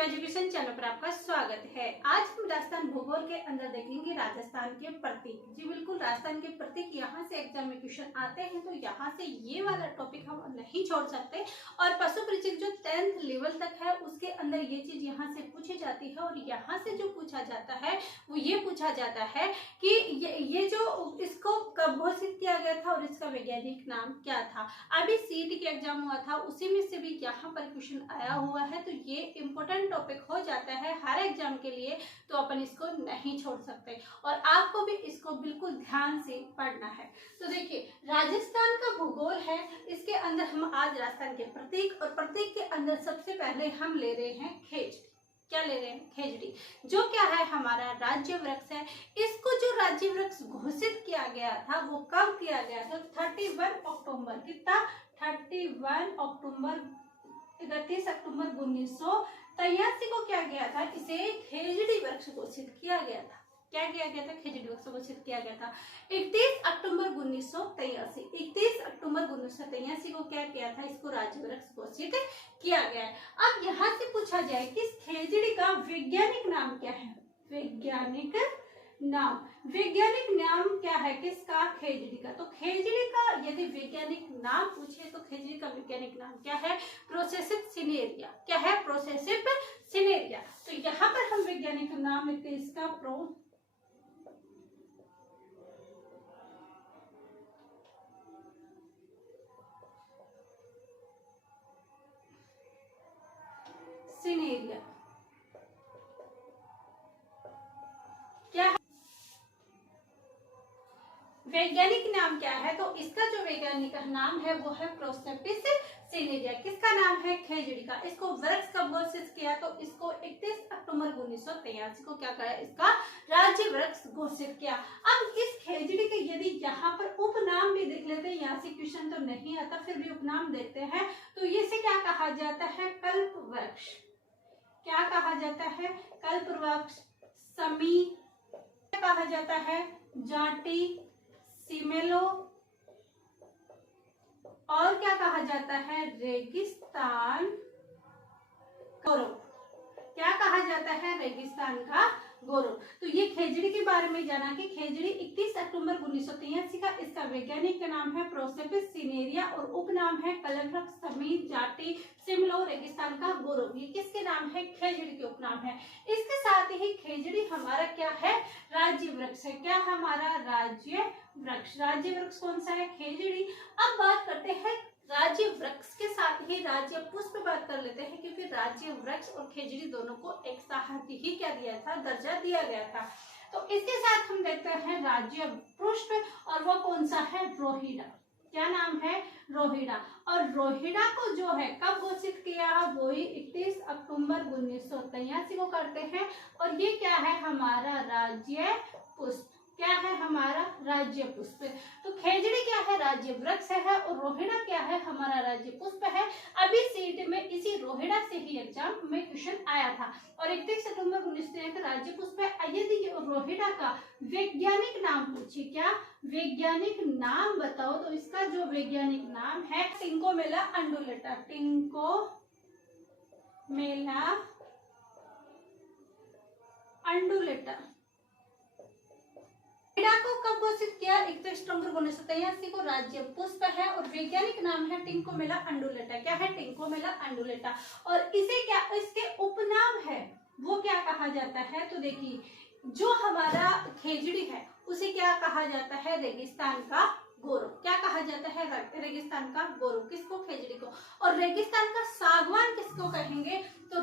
Education channel पर आपका स्वागत है। आज हम राजस्थान भूगोल के अंदर देखेंगे राजस्थान के प्रतीक। जी बिल्कुल, राजस्थान के प्रतीक यहाँ से एग्जाम में क्वेश्चन आते हैं, तो यहाँ से ये वाला टॉपिक हम नहीं छोड़ सकते। और पशु परिचय जो 10th लेवल तक है उसके अंदर ये चीज यहाँ से पूछी जाती है। और यहाँ से जो पूछा जाता है वो ये पूछा जाता है कि ये जो इसको कब घोषित किया गया था और इसका वैज्ञानिक नाम क्या था। अभी सीईटी के एग्जाम हुआ था, उसी में से भी यहाँ पर क्वेश्चन आया हुआ है, तो ये इम्पोर्टेंट टॉपिक हो जाता है हर एग्जाम के लिए, तो अपन इसको नहीं छोड़ सकते और आपको भी इसको बिल्कुल ध्यान से पढ़ना है। तो देखिए, राजस्थान का भूगोल है, इसके अंदर हम आज राजस्थान के प्रतीक, और प्रतीक के अंदर सबसे पहले हम ले रहे हैं खेजड़ी। क्या ले रहे हैं? खेजड़ी, जो क्या है हमारा राज्य वृक्ष है। इसको जो राज्य वृक्ष घोषित किया गया था वो कब किया गया था? 31 अक्टूबर। कितना? 31 अक्टूबर 1983 को क्या गया था? इसे खेजड़ी वृक्ष घोषित किया गया था। क्या किया गया था? खेजड़ी वृक्ष घोषित किया गया था 31 अक्टूबर 1983। 31 अक्टूबर 1983 को क्या किया था? इसको राज्य वृक्ष घोषित किया गया है। अब यहाँ से पूछा जाए कि इस खेजड़ी का वैज्ञानिक नाम क्या है? वैज्ञानिक नाम क्या है किसका? खेजड़ी का। तो खेजड़ी का यदि वैज्ञानिक नाम पूछे तो खेजड़ी का वैज्ञानिक नाम क्या है? प्रोसेसिव सिनेरिया। क्या है? प्रोसेसिव सिनेरिया। तो यहाँ पर हम वैज्ञानिक नाम लिखते हैं इसका सिनेरिया। क्या है वैज्ञानिक नाम? क्या है? तो इसका जो वैज्ञानिक नाम है वो है प्रोसेपिस सिनेरिया। किसका नाम है? खेजड़ी का। इसको वृक्ष कब घोषित किया? तो इसको 31 अक्टूबर 1983 को क्या करा? इसका राज्य वृक्ष घोषित किया। अब इस खेजड़ी के यदि यहाँ पर उपनाम भी देख लेते हैं, यहाँ से क्वेश्चन तो नहीं आता, फिर भी उपनाम देखते हैं, तो इसे क्या कहा जाता है? कल्प वृक्ष। क्या कहा जाता है? कल्प वृक्ष, समी कहा जाता है, जाटी, सिमेलो, और क्या कहा जाता है? रेगिस्तान गौरव। क्या कहा जाता है? रेगिस्तान का गौरव। तो ये खेजड़ी के बारे में जाना कि खेजड़ी 31 अक्टूबर 1983 का इसका वैज्ञानिक नाम है प्रोसेपिस सिनेरिया और उपनाम है कल्पवृक्ष, समी, जाटी, सिमलो, रेगिस्तान का गौरव। ये किसके नाम है? खेजड़ी के उपनाम है। इसके साथ ही खेजड़ी हमारा क्या है? राज्य वृक्ष है। क्या हमारा? राज्य वृक्ष। राज्य वृक्ष कौन सा है? खेजड़ी। अब बात करते हैं राज्य वृक्ष के साथ ही राज्य पुष्प बात कर लेते हैं, क्योंकि राज्य वृक्ष और खेजड़ी दोनों को एक साथ ही क्या दिया था? दर्जा दिया गया था। तो इसके साथ हम देखते हैं राज्य पुष्प, और वो कौन सा है? रोहिड़ा। क्या नाम है? रोहिड़ा। और रोहिड़ा को जो है कब घोषित किया? वो ही 31 अक्टूबर 1983 को करते हैं। और ये क्या है? हमारा राज्य पुष्प। क्या है? हमारा राज्य पुष्प। तो खेजड़ी क्या है? राज्य वृक्ष है, और रोहिड़ा क्या है? हमारा राज्य पुष्प है। अभी सीट में इसी रोहिड़ा से ही एग्जाम में क्वेश्चन आया था। और 31 सितंबर 1983 का राज्य पुष्प है। यदि रोहिड़ा का वैज्ञानिक नाम पूछे, क्या वैज्ञानिक नाम बताओ, तो इसका जो वैज्ञानिक नाम है टिंकोमेला अंडुलेटा। टिंकोमेला अंडुलेटा। को कब घोषित किया? 31 सितंबर 1983 को राज्य पुष्प है, और वैज्ञानिक नाम है टिंकोमेला अंडुलेटा। क्या है? टिंकोमेला अंडुलेटा। और इसे क्या, इसके उपनाम है वो क्या कहा जाता है? तो देखिए, जो हमारा खेजड़ी है उसे क्या कहा जाता है? रेगिस्तान का गौरव। क्या कहा जाता है? रेगिस्तान का गौरव। किसको? खेजड़ी को। और रेगिस्तान का सागवान किसको कहेंगे? तो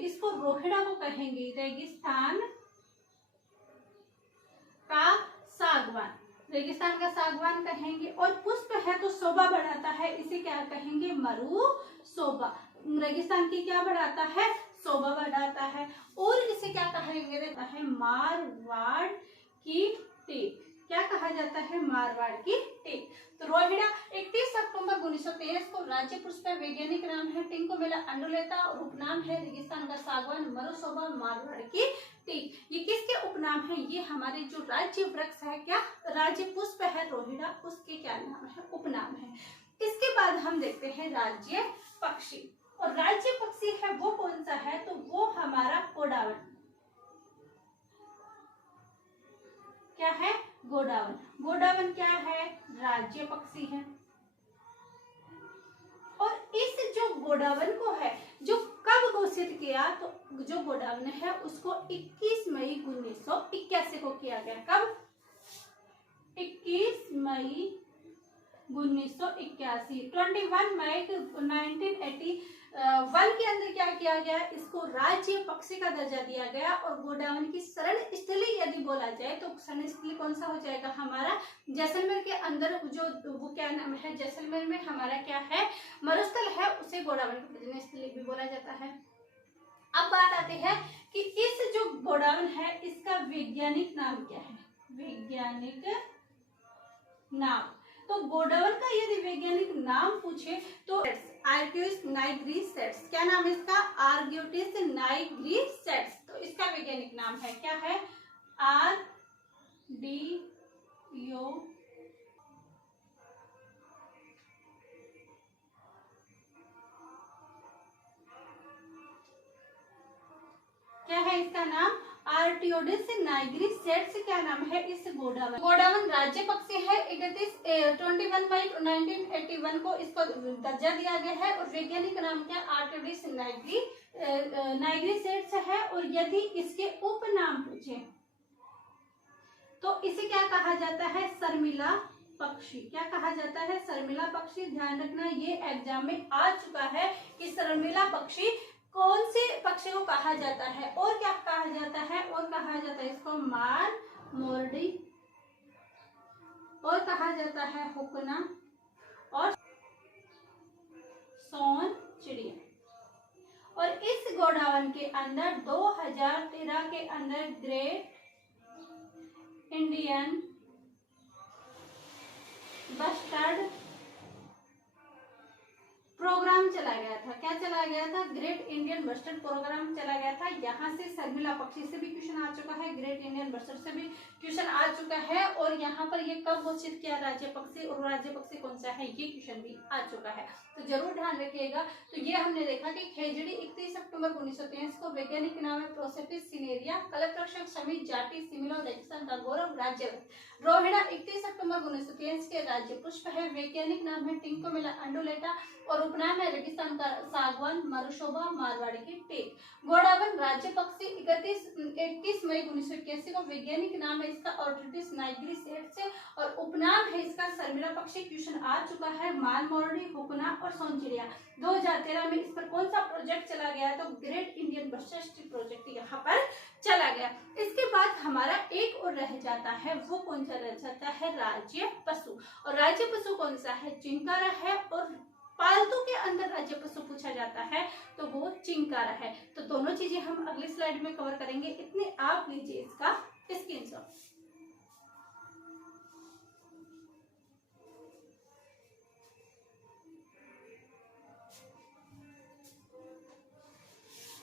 इसको रोहिड़ा को कहेंगे, रेगिस्तान का सागवान। रेगिस्तान का सागवान कहेंगे। और पुष्प है तो शोभा बढ़ाता है, इसे क्या कहेंगे? मरु शोभा। रेगिस्तान की क्या बढ़ाता है? शोभा बढ़ाता है। और इसे क्या कहेंगे? देता है मारवाड़ की टेक। क्या कहा जाता है? मारवाड़ की टेक। तो रोहिड़ा 31 अक्टूबर 1923 को राज्य पुष्प है, वैज्ञानिक नाम है टिंकोमेला अंडुलेटा, और उपनाम है रेगिस्तान का सागवान, मरुशोभा, मारवाड़ की टेक। ये किसके उपनाम है? ये हमारे जो राज्य वृक्ष है, क्या राज्य पुष्प है रोहिड़ा, उसके क्या नाम है? उपनाम है। इसके बाद हम देखते हैं राज्य पक्षी। और राज्य पक्षी है वो कौन सा है? तो वो गोडावन। गोडावन क्या है? राज्य पक्षी है। और इस जो गोडावन को है जो कब घोषित किया, तो जो गोडावन है उसको 21 मई 1981 को किया गया। कब? 21 मई 1981। 21 मई 1981 के अंदर क्या किया गया? इसको राज्य पक्षी का दर्जा दिया गया। और गोडावन की शरण स्थली यदि बोला जाए तो शरण स्थली कौन सा हो जाएगा हमारा? जैसलमेर के अंदर जो वो क्या नाम है, जैसलमेर में हमारा क्या है? मरुस्थल है, उसे गोडावन की पर्यटन स्थली भी बोला जाता है। अब बात आती है कि इस जो गोडावन है इसका वैज्ञानिक नाम क्या है? वैज्ञानिक नाम, तो गोडावन का यदि वैज्ञानिक नाम पूछे तो आर्ग्यूटिस नाइग्रिसेट्स। क्या नाम है इसका? आर्ग्यूटिस नाइग्रिसेट्स। तो इसका वैज्ञानिक नाम है क्या है? RDO क्या है इसका नाम? आर्टियोडिस नाइग्रिसेट्स क्या नाम है इस गोडावन? गोडावन राज्य पक्षी है। 21 मई 1981 को इसको दर्जा दिया गया है। और वैज्ञानिक नाम क्या? आर्टियोडिस नाइग्रिसेट्स है। और यदि इसके उपनाम पूछे तो इसे क्या कहा जाता है? शर्मिला पक्षी। क्या कहा जाता है? शर्मिला पक्षी। ध्यान रखना ये एग्जाम में आ चुका है कि शर्मिला पक्षी कौन से पक्षी को कहा जाता है। और क्या कहा जाता है? और कहा जाता है इसको मार मोरडी, और कहा जाता है हुकना, और सोन चिड़िया। और इस गोडावन के अंदर 2013 के अंदर ग्रेट इंडियन बस्टर्ड प्रोग्राम चला गया था। क्या चला गया था? ग्रेट इंडियन बस्टर्ड प्रोग्राम चला गया था। यहाँ से शर्मिला पक्षी से भी क्वेश्चन आ चुका है, ग्रेट इंडियन बस्टर्ड से भी क्वेश्चन आ चुका है। और यहाँ पर ये कब घोषित किया राज्य पक्षी, और राज्य पक्षी कौन सा है, ये क्वेश्चन भी आ चुका है। तो जरूर ध्यान रखिएगा। तो ये हमने देखा कि खेजड़ी 31 अक्टूबर 1923 को, वैज्ञानिक नाम है प्रोसेपिस सिनेरिया, कलत्रक्षक समित जाति सिमिलो, रेगिस्तान का गौरव राज्य। रोहिड़ा 31 अक्टूबर 1923 के राज्य पुष्प है। वैज्ञानिक नाम है टिंकोमिला अंडुलेटा, और उपनाम है रेगिस्तान का सागवान, मरुशोभा, मारवाड़ी की टेक। गोडावन राज्य पक्षी 21 मई 1981 को, वैज्ञानिक नाम है इसका ऑर्टियोडिस नाइग्रिसेट्स, और उपनाम है इसका शर्मिला पक्षी। क्वेश्चन आ चुका है माल मोरडी, हुकना और सोनचिड़िया। 2013 में इस पर कौन सा प्रोजेक्ट चला गया? तो ग्रेट इंडियन बस्टर्ड प्रोजेक्ट यहाँ पर चला गया। इसके बाद हमारा एक और रह जाता है, वो कौन सा रह जाता है? राज्य पशु। और राज्य पशु कौन सा है? चिंकारा है। और पालतू के अंदर राज्य पशु पूछा जाता है तो वो चिंकारा है। तो दोनों चीजें हम अगली स्लाइड में कवर करेंगे। इतने आप लीजिए इसका स्क्रीनशॉट।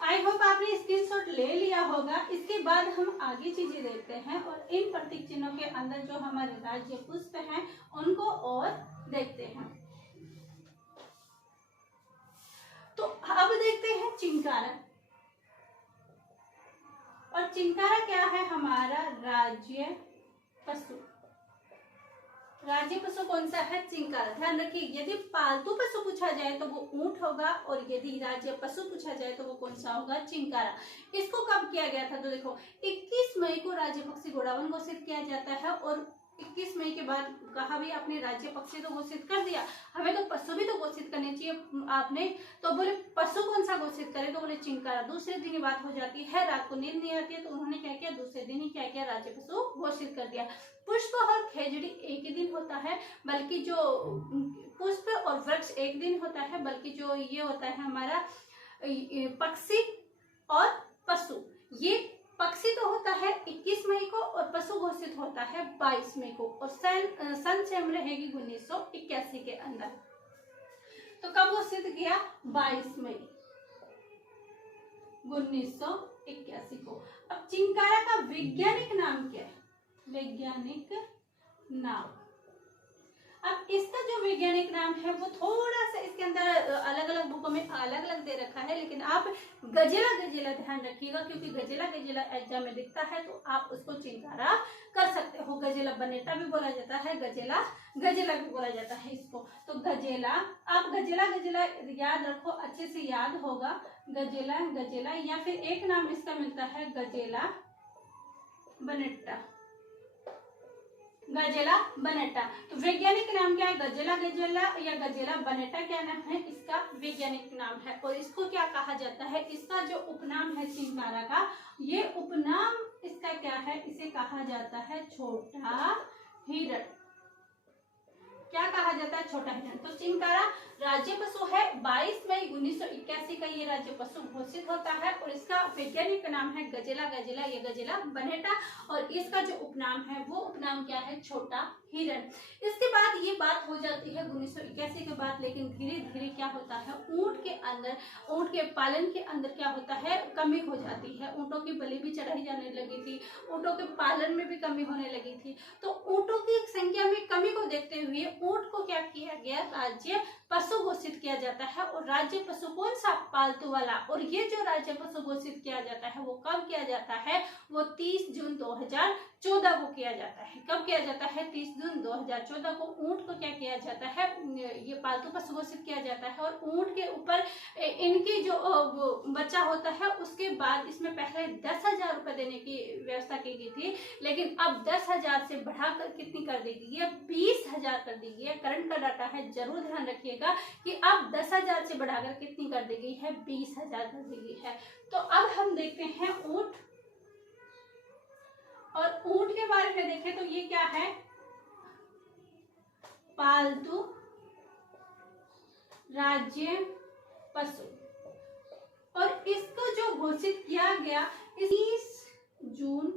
आई होप आपने स्क्रीनशॉट ले लिया होगा। इसके बाद हम आगे चीजें देखते हैं और इन प्रतीक चिन्हों के अंदर जो हमारे राज्य पुष्प हैं उनको और देखते हैं। तो अब देखते हैं चिंकारा। और चिंकारा क्या है? हमारा राज्य पशु। राज्य पशु कौन सा है? चिंकारा। ध्यान रखिए, यदि पालतू पशु पूछा जाए तो वो ऊंट होगा, और यदि राज्य पशु पूछा जाए तो वो कौन सा होगा? चिंकारा। इसको कब किया गया था? तो देखो 21 मई को राज्य पक्षी गोडावन घोषित किया जाता है। और 21 मई के बाद कहा भी आपने राज्य पक्षी तो घोषित कर दिया, हमें तो पशु भी तो घोषित करने चाहिए आपने। तो बोले पशु कौन सा घोषित करे? तो बोले चिंकारा। दूसरे दिन ही बात हो जाती है, रात को नींद नहीं आती है, तो उन्होंने क्या किया? दूसरे दिन ही क्या किया? राज्य पशु घोषित कर दिया। पुष्प और खेजड़ी एक ही दिन होता है, बल्कि जो पुष्प और वृक्ष एक दिन होता है, बल्कि जो ये होता है हमारा पक्षी और पशु, ये पक्षी तो होता है 21 मई को और पशु घोषित होता है 22 मई को। और सन सेम रहेगी 1981 के अंदर। तो कब घोषित किया? 22 मई 1981 को। अब चिंकारा का वैज्ञानिक नाम क्या है? वैज्ञानिक नाम अब इसका जो वैज्ञानिक नाम है वो थोड़ा सा इसके अंदर अलग अलग बुकों में अलग अलग दे रखा है, लेकिन आप गजेला गजेला ध्यान रखिएगा, क्योंकि गजेला गजेला एग्जाम में दिखता है तो आप उसको चिंकारा कर सकते हो। गजेला बनेटा भी बोला जाता है, गजेला गजेला भी बोला जाता है इसको। तो गजेला, आप गजेला गजेला याद रखो, अच्छे से याद होगा, गजेला गजेला, या फिर एक नाम इसका मिलता है गजेला बनेटा, गजेला बनेटा। तो वैज्ञानिक नाम क्या है? गजेला गजेला या गजेला बनेटा क्या नाम है? इसका वैज्ञानिक नाम है। और इसको क्या कहा जाता है? इसका जो उपनाम है चिंकारा का, ये उपनाम इसका क्या है? इसे कहा जाता है छोटा हिरण। क्या कहा जाता है? छोटा हिरण। तो चिंकारा राज्य पशु है। 22 मई 1981 का ये राज्य पशु घोषित होता है और इसका वैज्ञानिक नाम है गजेला गजेला या गजेला बनेटा, और इसका जो उपनाम है वो उपनाम क्या है? छोटा हिरण। इसके बाद ये बात हो जाती है 1981 के बाद, लेकिन धीरे धीरे क्या होता है? ऊंट के अंदर, ऊंट के पालन के अंदर क्या होता है? कमी हो जाती है। ऊंटों की बलि भी चढ़ाई जाने लगी थी, ऊंटों के पालन में भी कमी होने लगी थी। तो ऊंटों की संख्या में कमी को देखते हुए ऊंट को क्या किया गया? राज्य पशु घोषित किया जाता है। और राज्य पशु कौन सा? पालतू वाला। और ये जो राज्य पशु घोषित किया जाता है वो कब किया जाता है? वो 30 जून 2014 को किया जाता है। कब किया जाता है? 30 जून 2014 को ऊंट को क्या किया जाता है? ये पालतू पशु घोषित किया जाता है। और ऊंट के ऊपर इनकी जो बच्चा होता है उसके बाद इसमें पहले 10,000 रुपए देने की व्यवस्था की गई थी, लेकिन अब 10,000 से बढ़ाकर कितनी कर दी गई है? 20,000 कर दी गई है। करंट का डाटा है, जरूर ध्यान रखिएगा कि अब 10,000 से बढ़ाकर कितनी कर दी गई है? 20,000 कर दी गई है। तो अब हम देखते हैं ऊंट, और ऊंट के बारे में देखें तो ये क्या है? पालतू राज्य पशु। और इसको जो घोषित किया गया 30 जून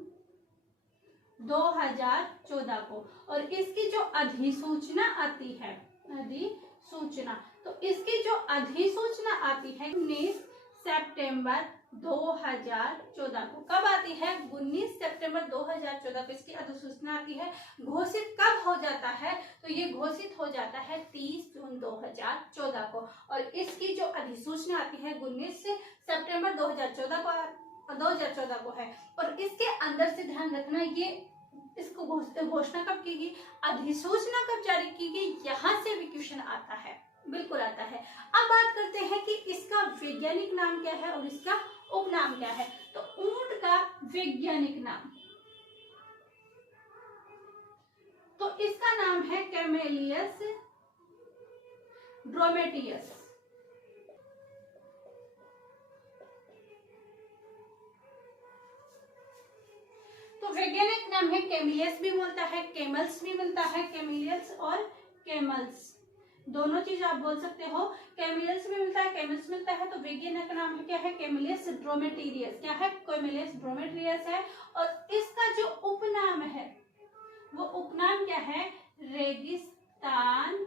2014 को, और इसकी जो अधिसूचना आती है, अधिसूचना, तो इसकी जो अधिसूचना आती है 19 सितंबर 2014 को। कब आती है? 19 सितंबर 2014 को इसकी अधिसूचना आती है। घोषित कब हो जाता है? तो ये घोषित हो जाता है 30 जून 2014 को, और इसकी जो अधिसूचना आती है 19 सितंबर 2014 को है। और इसके अंदर से ध्यान रखना, ये इसको घोषणा कब की गई, अधिसूचना कब जारी की गई, यहाँ से भी क्वेश्चन आता है, बिल्कुल आता है। अब बात करते हैं कि इसका वैज्ञानिक नाम क्या है और इसका उपनाम क्या है। तो ऊंट का वैज्ञानिक नाम, तो इसका नाम है कैमेलियस ड्रोमेटियस। तो वैज्ञानिक नाम है कैमिलियस भी मिलता है, कैमल्स भी मिलता है, कैमिलियस और कैमल्स दोनों चीज आप बोल सकते हो। कैमिलियस भी मिलता है, कैमल्स मिलता है। तो वैज्ञानिक नाम है क्या है? कैमिलियस ड्रोमेटिरियस। क्या है? कैमिलियस ड्रोमेटिरियस है। और इसका जो उपनाम है वो उपनाम क्या है? रेगिस्तान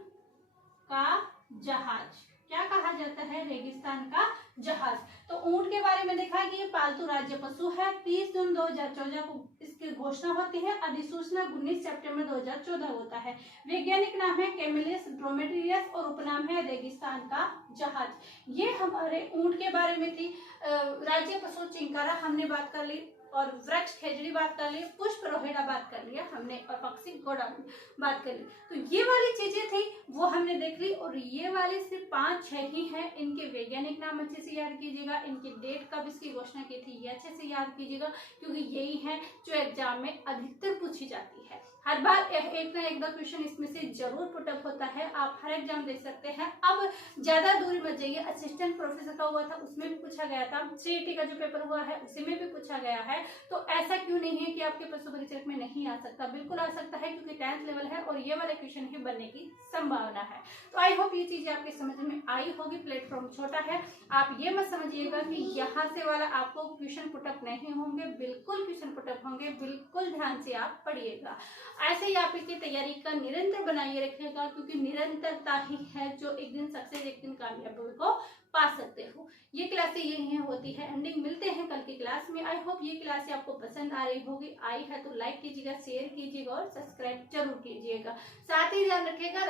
का जहाज। क्या कहा जाता है? रेगिस्तान का जहाज। तो ऊंट के बारे में देखा कि ये पालतू राज्य पशु है। 30 जून 2014 को इसकी घोषणा होती है, अधिसूचना 19 सितंबर 2014 होता है। वैज्ञानिक नाम है कैमिलियस ड्रोमेटिरियस और उपनाम है रेगिस्तान का जहाज। ये हमारे ऊंट के बारे में थी। राज्य पशु चिंकारा हमने बात कर ली, और वृक्ष खेजड़ी बात कर ली, पुष्प रोहिड़ा बात कर लिया हमने, और पक्षी घोड़ा बात कर ली। तो ये वाली चीजें थी वो हमने देख ली, और ये वाले सिर्फ 5-6 ही हैं। इनके वैज्ञानिक नाम अच्छे से याद कीजिएगा, इनकी डेट कब इसकी घोषणा की थी ये अच्छे से याद कीजिएगा, क्योंकि यही है जो एग्जाम में अधिकतर पूछी जाती है। हर बार एक ना एक दो क्वेश्चन इसमें से जरूर पुटअप होता है, आप हर एग्जाम देख सकते हैं। अब ज्यादा दूरी मत जाइए। असिस्टेंट प्रोफेसर का हुआ था, उसमें भी पूछा गया था। CET का जो पेपर हुआ है उसी में भी पूछा गया है। तो ऐसा क्यों नहीं है कि आपके पशु परिचय में नहीं आ सकता? बिल्कुल आ सकता है, क्योंकि 10th लेवल है और ये वाले क्वेश्चन ही बनने की संभावना है। तो आई होप ये चीजें आपके समझ में आई होगी। प्लेटफॉर्म छोटा है, आप ये मत समझिएगा कि यहाँ से वाला आपको क्वेश्चन पुटअप नहीं होंगे, बिल्कुल क्वेश्चन पुटअप होंगे। बिल्कुल ध्यान से आप पढ़िएगा। ऐसे ही आप इसकी तैयारी का निरंतर बनाइए रखिएगा, क्योंकि निरंतरता ही है जो एक दिन सक्सेस, एक दिन कामयाबी को पा सकते हो। ये क्लासें यही होती है। एंडिंग मिलते हैं कल की क्लास क्लास में। आई होप ये क्लास आपको पसंद आ रही होगी, आई है तो लाइक कीजिएगा, शेयर कीजिएगा और सब्सक्राइब जरूर कीजिएगा। साथ ही ध्यान रखिएगा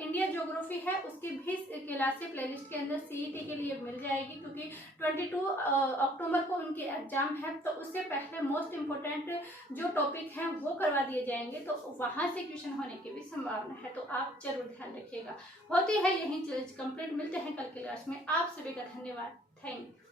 इंडिया ज्योग्राफी है उसकी भी क्लासें प्लेलिस्ट के अंदर सीईटी के लिए मिल जाएगी, क्योंकि 22 अक्टूबर को उनकी एग्जाम है, तो उससे पहले मोस्ट इम्पोर्टेंट जो टॉपिक हैं वो करवा दिए जाएंगे, तो वहां से क्वेश्चन होने की भी संभावना है, तो आप जरूर ध्यान रखिएगा। होती है यही चीज कंप्लीट। मिलते हैं कल के क्लास में। आप सभी का धन्यवाद। Thank you.